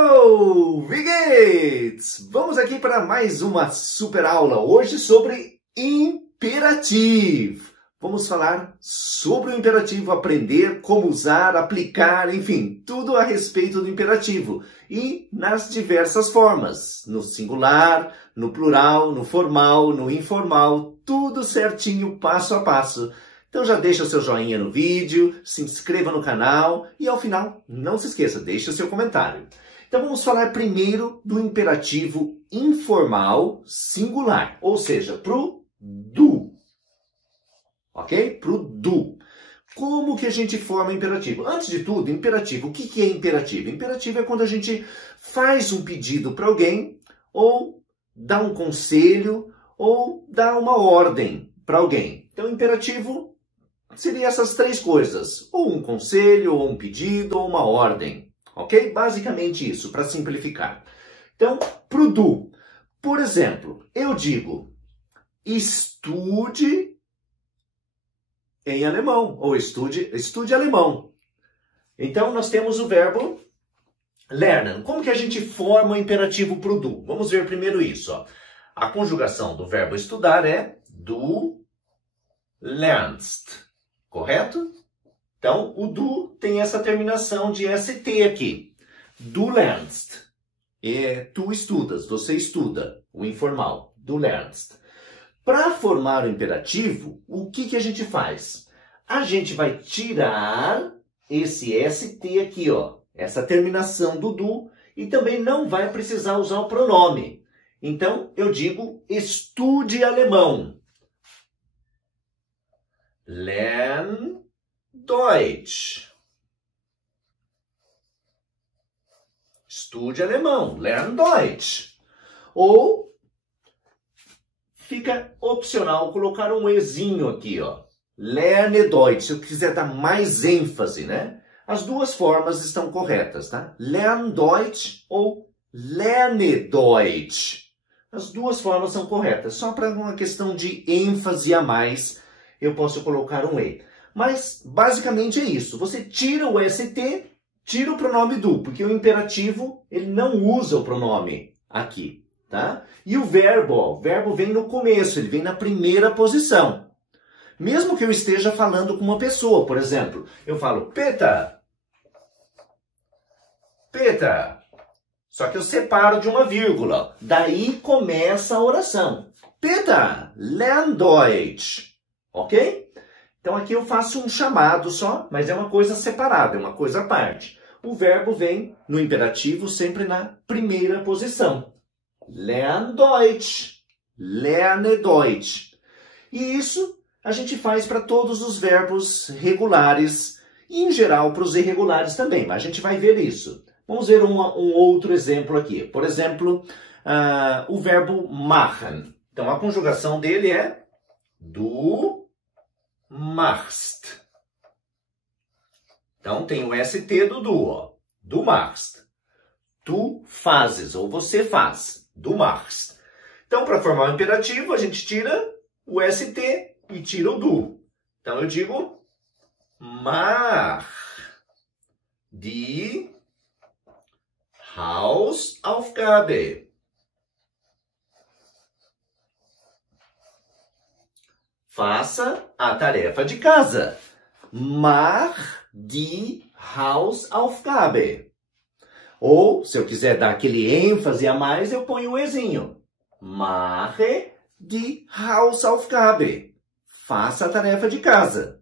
Hello, Vigates! Vamos aqui para mais uma super aula, hoje sobre imperativo. Vamos falar sobre o imperativo, aprender como usar, aplicar, enfim, tudo a respeito do imperativo. E nas diversas formas, no singular, no plural, no formal, no informal, tudo certinho, passo a passo. Então já deixa o seu joinha no vídeo, se inscreva no canal e ao final, não se esqueça, deixe o seu comentário. Então vamos falar primeiro do imperativo informal singular, ou seja, pro do. Ok? Pro do. Como que a gente forma imperativo? Antes de tudo, imperativo. O que é imperativo? Imperativo é quando a gente faz um pedido para alguém, ou dá um conselho, ou dá uma ordem para alguém. Então, imperativo seria essas três coisas. Ou um conselho, ou um pedido, ou uma ordem. Ok? Basicamente isso, para simplificar. Então, pro do. Por exemplo, eu digo, estude em alemão, ou estude alemão. Então, nós temos o verbo lernen. Como que a gente forma o imperativo pro do? Vamos ver primeiro isso. Ó. A conjugação do verbo estudar é du lernst. Correto? Então, o du tem essa terminação de ST aqui. Du lernst. Tu estudas, você estuda. O informal. Du lernst. Para formar o imperativo, o que a gente faz? A gente vai tirar esse ST aqui, ó, essa terminação do du, e também não vai precisar usar o pronome. Então, eu digo, estude alemão. Lern Deutsch. Estude alemão. Lern Deutsch. Ou fica opcional colocar um ezinho aqui, ó. Lerne Deutsch. Se eu quiser dar mais ênfase, né? As duas formas estão corretas, tá? Lern Deutsch ou Lerne Deutsch. As duas formas são corretas. Só para uma questão de ênfase a mais, eu posso colocar um E. Mas, basicamente é isso. Você tira o ST, tira o pronome do, porque o imperativo, ele não usa o pronome aqui, tá? E o verbo, ó, o verbo vem no começo, ele vem na primeira posição. Mesmo que eu esteja falando com uma pessoa, por exemplo, eu falo, Peter. Peter. Só que eu separo de uma vírgula. Daí começa a oração. Peter, lern Deutsch. Ok? Então aqui eu faço um chamado só, mas é uma coisa separada, é uma coisa à parte. O verbo vem no imperativo sempre na primeira posição. Lern Deutsch. Lerne Deutsch. E isso a gente faz para todos os verbos regulares e, em geral, para os irregulares também. Mas a gente vai ver isso. Vamos ver um outro exemplo aqui. Por exemplo, o verbo machen. Então, a conjugação dele é du machst. Então, tem o ST do du, ó. Du machst. Tu fazes, ou você faz. Du machst. Então, para formar o imperativo, a gente tira o ST e tira o du. Então, eu digo mach die Hausaufgabe. Faça a tarefa de casa. Mach die Hausaufgabe. Ou, se eu quiser dar aquele ênfase a mais, eu ponho o ezinho. Mache die Hausaufgabe. Faça a tarefa de casa.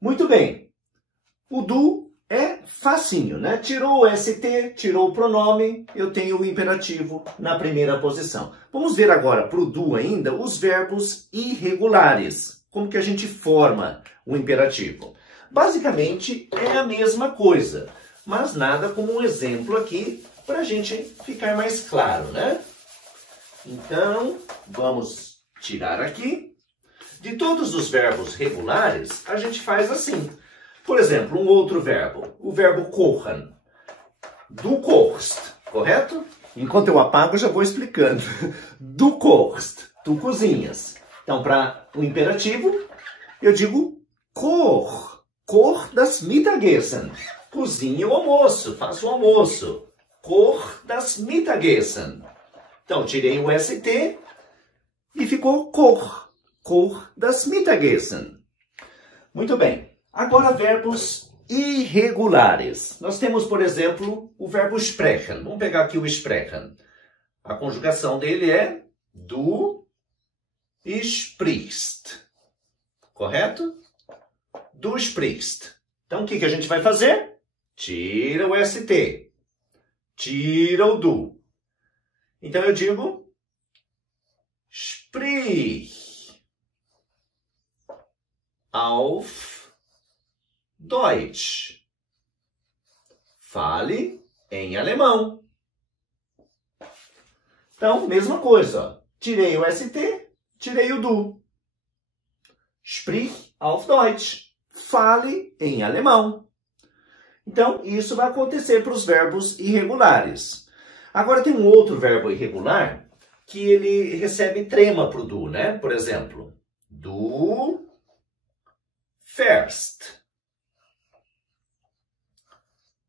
Muito bem. O do é facinho, né? Tirou o ST, tirou o pronome, eu tenho o imperativo na primeira posição. Vamos ver agora para o do ainda os verbos irregulares. Como que a gente forma o imperativo? Basicamente é a mesma coisa, mas nada como um exemplo aqui para a gente ficar mais claro, né? Então, vamos tirar aqui. De todos os verbos regulares, a gente faz assim. Por exemplo, um outro verbo, o verbo kochen. Du kochst, correto? Enquanto eu apago, eu já vou explicando. Du kochst, tu cozinhas. Então, para o imperativo, eu digo koch. Koch das Mittagessen. Cozinhe o almoço, faça o almoço. cor das Mittagessen. Então, tirei o ST e ficou cor. Cor das Mittagessen. Muito bem. Agora, verbos irregulares. Nós temos, por exemplo, o verbo sprechen. Vamos pegar aqui o sprechen. A conjugação dele é du sprichst. Correto? Du sprichst. Então, o que a gente vai fazer? Tira o ST. Tira o du. Então, eu digo sprich auf Deutsch. Fale em alemão. Então, mesma coisa. Ó. Tirei o ST, tirei o du. Sprich auf Deutsch. Fale em alemão. Então, isso vai acontecer para os verbos irregulares. Agora, tem um outro verbo irregular que ele recebe trema para o du, né? Por exemplo, du fährst.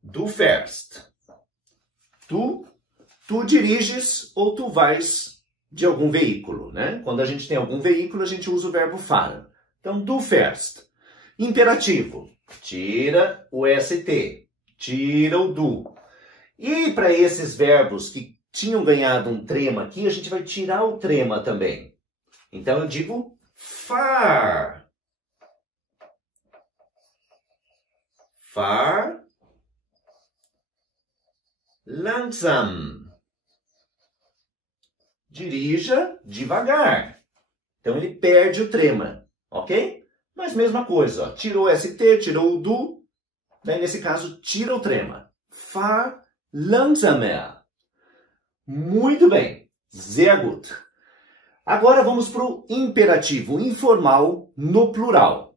Du fährst. Tu diriges ou tu vais de algum veículo, né? Quando a gente tem algum veículo, a gente usa o verbo fahren. Então, du fährst. Imperativo. Tira o ST. Tira o du. E para esses verbos que tinham ganhado um trema aqui, a gente vai tirar o trema também. Então, eu digo fahr. Fahr langsam. Dirija devagar. Então, ele perde o trema, ok? Mas mesma coisa, ó. Tirou o ST, tirou o du. Daí, nesse caso, tira o trema. Fahr langsamer. Muito bem. Sehr gut. Agora, vamos para o imperativo informal no plural.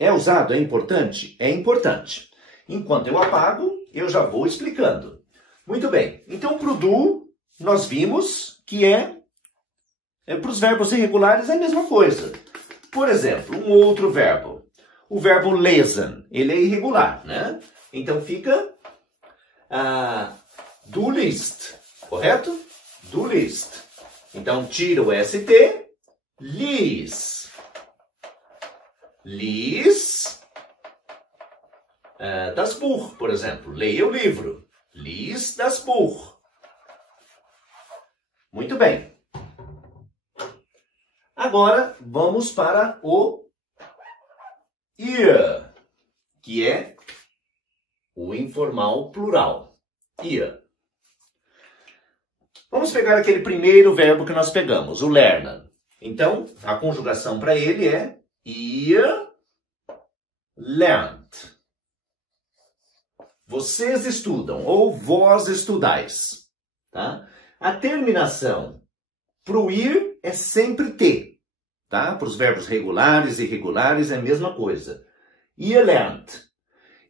É usado? É importante? É importante. Enquanto eu apago, eu já vou explicando. Muito bem. Então, para o du, nós vimos que para os verbos irregulares é a mesma coisa. Por exemplo, um outro verbo. O verbo lesen. Ele é irregular, né? Então, fica du liest. Correto? Du liest. Então, tira o ST. Lies. Lies das Buch, por exemplo. Leia o livro. Lies das Buch. Muito bem. Agora, vamos para o ihr, que é o informal plural. Ihr. Vamos pegar aquele primeiro verbo que nós pegamos, o lernen. Então, a conjugação para ele é ihr lernt. Vocês estudam, ou vós estudais. Tá? A terminação para o ir é sempre T. Tá? Para os verbos regulares e irregulares é a mesma coisa. Ihr lernt.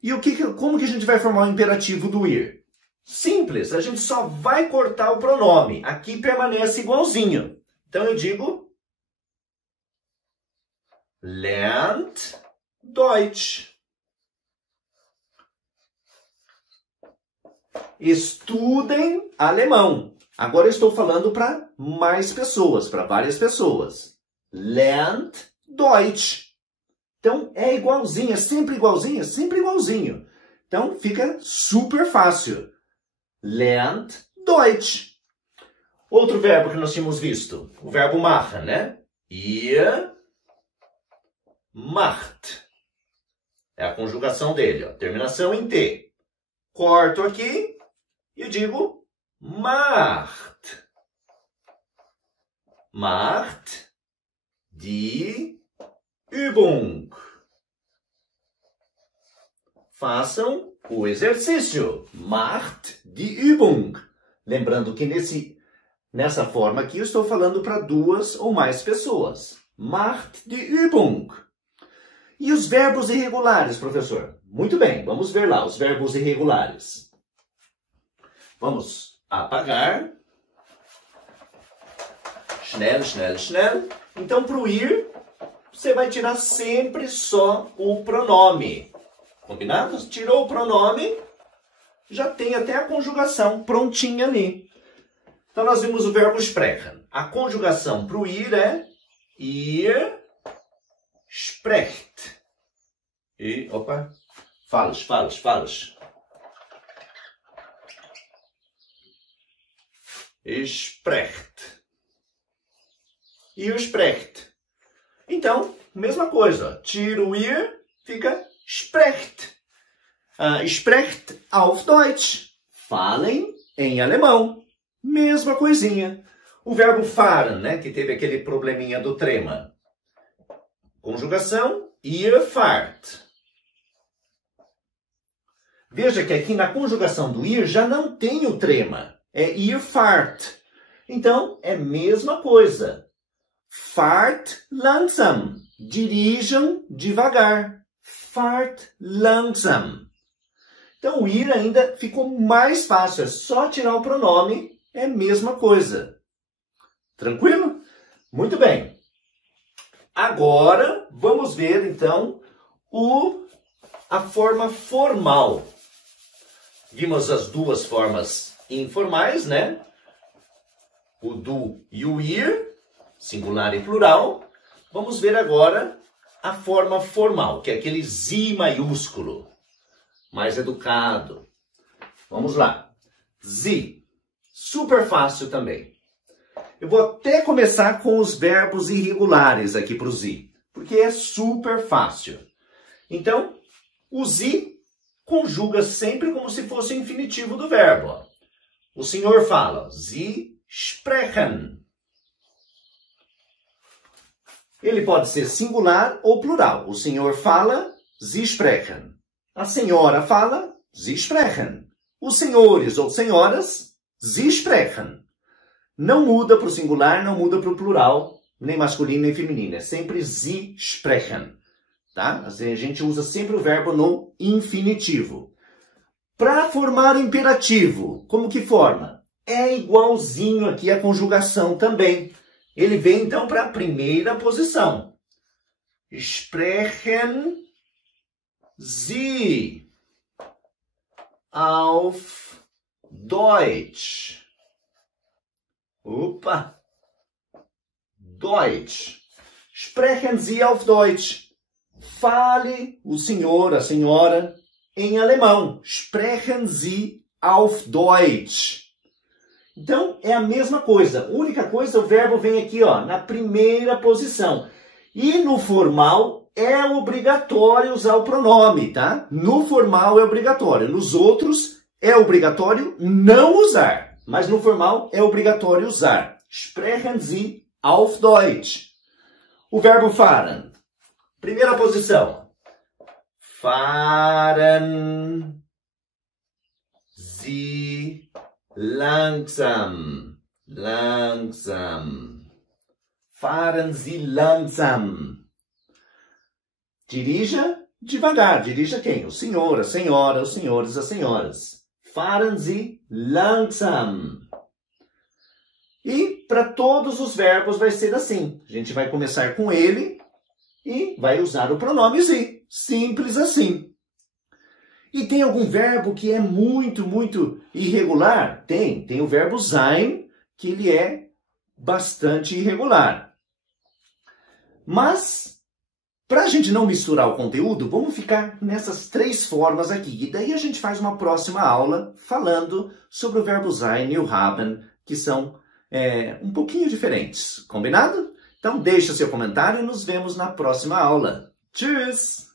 E como que a gente vai formar o imperativo do ir? Simples, a gente só vai cortar o pronome. Aqui permanece igualzinho. Então eu digo lernt Deutsch. Estudem alemão. Agora eu estou falando para mais pessoas, para várias pessoas. Lernt Deutsch. Então é igualzinho, é sempre igualzinho, é sempre igualzinho. Então fica super fácil. Lernt Deutsch. Outro verbo que nós tínhamos visto, o verbo machen, né? Ihr macht. É a conjugação dele, ó. Terminação em T. Corto aqui e digo macht. Macht die Übung. Façam o exercício. Macht die Übung. Lembrando que nessa forma aqui eu estou falando para duas ou mais pessoas. Macht die Übung. E os verbos irregulares, professor? Muito bem, vamos ver lá os verbos irregulares. Vamos apagar. Schnell, schnell, schnell. Então, para o ir, você vai tirar sempre só o pronome. Combinado? Tirou o pronome, já tem até a conjugação prontinha ali. Então, nós vimos o verbo sprechen. A conjugação para o ir é ihr sprecht. E, opa, falsch. Sprecht. Ihr sprecht. Então, mesma coisa. Tira o ir, fica sprecht. Sprecht auf Deutsch. Falem em alemão. Mesma coisinha. O verbo fahren, né, que teve aquele probleminha do trema. Conjugação, ihr fahrt. Veja que aqui na conjugação do ir já não tem o trema. É ihr fahrt. Então, é a mesma coisa. Fahrt langsam. Dirijam devagar. Fahrt langsam. Então, o ir ainda ficou mais fácil. É só tirar o pronome. É a mesma coisa. Tranquilo? Muito bem. Agora, vamos ver, então, a forma formal. Vimos as duas formas informais, né? O do e o ir, singular e plural. Vamos ver agora a forma formal, que é aquele Sie maiúsculo, mais educado. Vamos lá. Sie. Super fácil também. Eu vou até começar com os verbos irregulares aqui para o Sie, porque é super fácil. Então, o Sie conjuga sempre como se fosse o infinitivo do verbo. O senhor fala, Sie sprechen. Ele pode ser singular ou plural. O senhor fala, Sie sprechen. A senhora fala, Sie sprechen. Os senhores ou senhoras, Sie sprechen. Não muda para o singular, não muda para o plural, nem masculino nem feminino. É sempre Sie sprechen. Tá? A gente usa sempre o verbo no infinitivo. Para formar imperativo, como que forma? É igualzinho aqui a conjugação também. Ele vem então para a primeira posição. Sprechen Sie auf Deutsch. Opa! Deutsch. Sprechen Sie auf Deutsch. Fale o senhor, a senhora, em alemão. Sprechen Sie auf Deutsch. Então, é a mesma coisa. A única coisa, o verbo vem aqui, ó, na primeira posição. E no formal, é obrigatório usar o pronome, tá? No formal é obrigatório. Nos outros, é obrigatório não usar. Mas no formal, é obrigatório usar. Sprechen Sie auf Deutsch. O verbo fahren. Primeira posição. Fahren Sie langsam. Langsam. Fahren Sie langsam. Dirija devagar. Dirija quem? O senhor, a senhora, os senhores, as senhoras. Fahren Sie langsam. E para todos os verbos vai ser assim. A gente vai começar com ele e vai usar o pronome Sie. Simples assim. E tem algum verbo que é muito irregular? Tem. Tem o verbo sein, que ele é bastante irregular. Mas, para a gente não misturar o conteúdo, vamos ficar nessas três formas aqui. E daí a gente faz uma próxima aula falando sobre o verbo sein e o haben, que são um pouquinho diferentes. Combinado? Então deixa seu comentário e nos vemos na próxima aula. Tschüss!